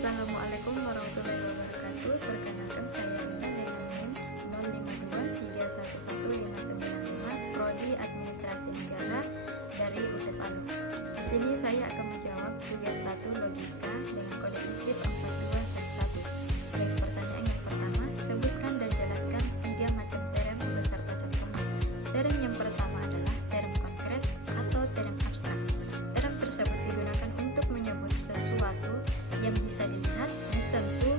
Assalamualaikum warahmatullahi wabarakatuh. Perkenalkan, saya Rina dengan NIM 052311595, Prodi Administrasi Negara dari UT Palu. Di sini saya akan menjawab tugas 1 logika dengan kode ISIP 4211. Baik, pertanyaan yang pertama, sebutkan dan jelaskan 3 macam term beserta contohnya. Term yang pertama adalah term konkret atau term abstrak. Term tersebut digunakan untuk menyebut sesuatu yang bisa dilihat, disentuh,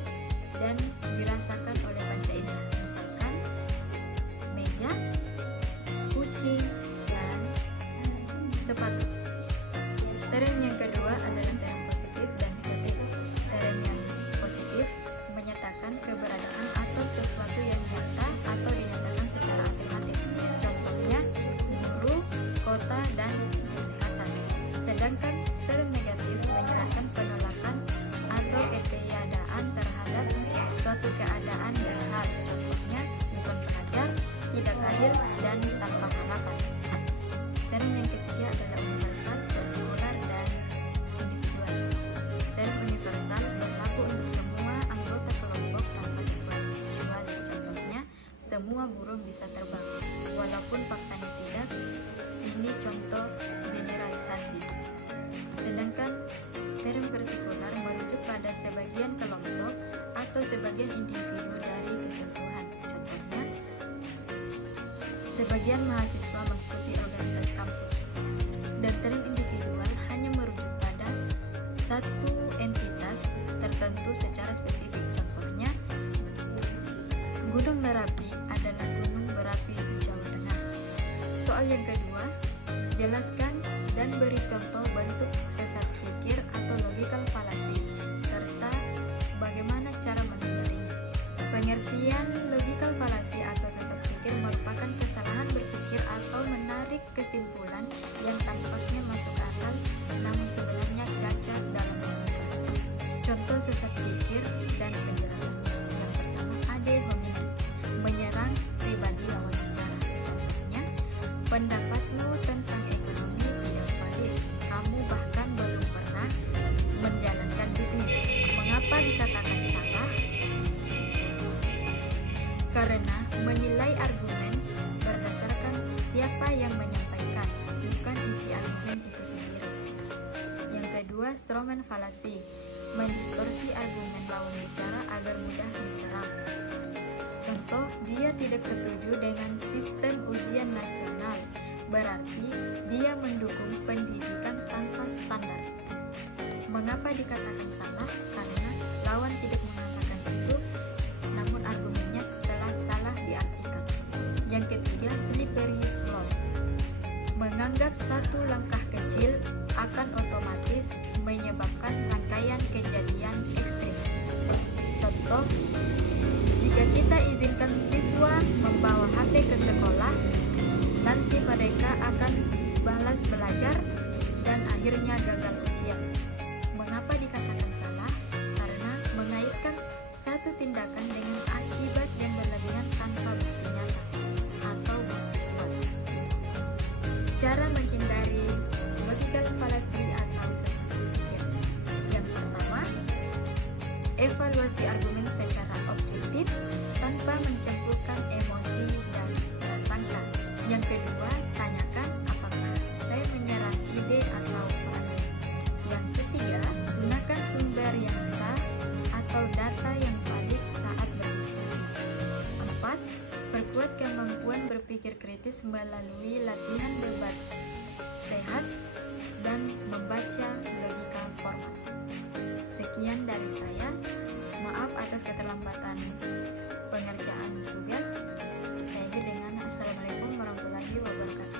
dan dirasakan oleh panca indera. Misalkan meja, kucing, dan sepatu. Term yang kedua adalah term positif dan negatif. Term yang positif menyatakan keberadaan atau sesuatu yang nyata atau dinyatakan secara afirmatif. Contohnya guru, kota, dan kesehatan. Sedangkan term negatif menyerahkan penolakan atau ketiadaan terhadap suatu keadaan dan hal. Contohnya bukan pelajar, tidak adil, dan tanpa harapan. Term yang ketiga adalah universal, partikular, dan individual. Term universal berlaku untuk semua anggota kelompok tanpa kecuali. Contohnya semua burung bisa terbang, walaupun faktanya tidak. Ini contoh generalisasi. Sedangkan term partikular merujuk pada sebagian kelompok atau sebagian individu dari keseluruhan. Contohnya, sebagian mahasiswa mengikuti organisasi kampus. Dan term individual hanya merujuk pada satu entitas tertentu secara spesifik. Contohnya, Gunung Merapi adalah gunung berapi di Jawa Tengah. Soal yang kedua, jelaskan dan beri contoh bentuk sesat pikir atau logical fallacy serta bagaimana cara menghindarinya. Pengertian logical fallacy atau sesat pikir merupakan kesalahan berpikir atau menarik kesimpulan yang tampaknya masuk akal namun sebenarnya cacat dalam logika. Contoh sesat pikir dan penjelasannya. Yang pertama, ad hominem, menyerang pribadi lawan bicara. Contohnya, pendapatmu tentang ekonomi tidak valid. Kamu bahkan belum pernah menjalankan bisnis. Mengapa dikatakan salah? Karena menilai argumen berdasarkan siapa yang menyampaikan, bukan isi argumen itu sendiri. Yang kedua, strawman fallacy, mendistorsi argumen lawan bicara agar mudah diserang. Contoh, dia tidak setuju dengan sistem ujian nasional, berarti dia mendukung pendidikan tanpa standar. Mengapa dikatakan salah? Karena lawan tidak mengatakan itu, namun argumennya telah salah diartikan. Yang ketiga, slippery slope, menganggap satu langkah kecil akan otomatis menyebabkan rangkaian kejadian ekstrim. Contoh, jika kita izinkan siswa membawa HP ke sekolah, nanti mereka akan balas belajar dan akhirnya gagal ujian. Mengapa dikatakan salah? Karena mengaitkan satu tindakan dengan akibat yang berlebihan tanpa bukti nyata atau bukti kuat. Cara menghindari logical fallacy atau sesat pikir. Yang pertama, evaluasi argumen secara objektif tanpa mencampurkan emosi dan prasangka. Yang kedua, tanyakan apakah saya menyerang ide atau paranoia. Yang ketiga, gunakan sumber yang sah atau data yang valid saat berdiskusi. 4. Perkuat kemampuan berpikir kritis melalui latihan debat sehat dan membaca logika formal. Sekian dari saya. Maaf atas keterlambatan pengerjaan tugas. Saya akhiri dengan Assalamualaikum warahmatullahi wabarakatuh.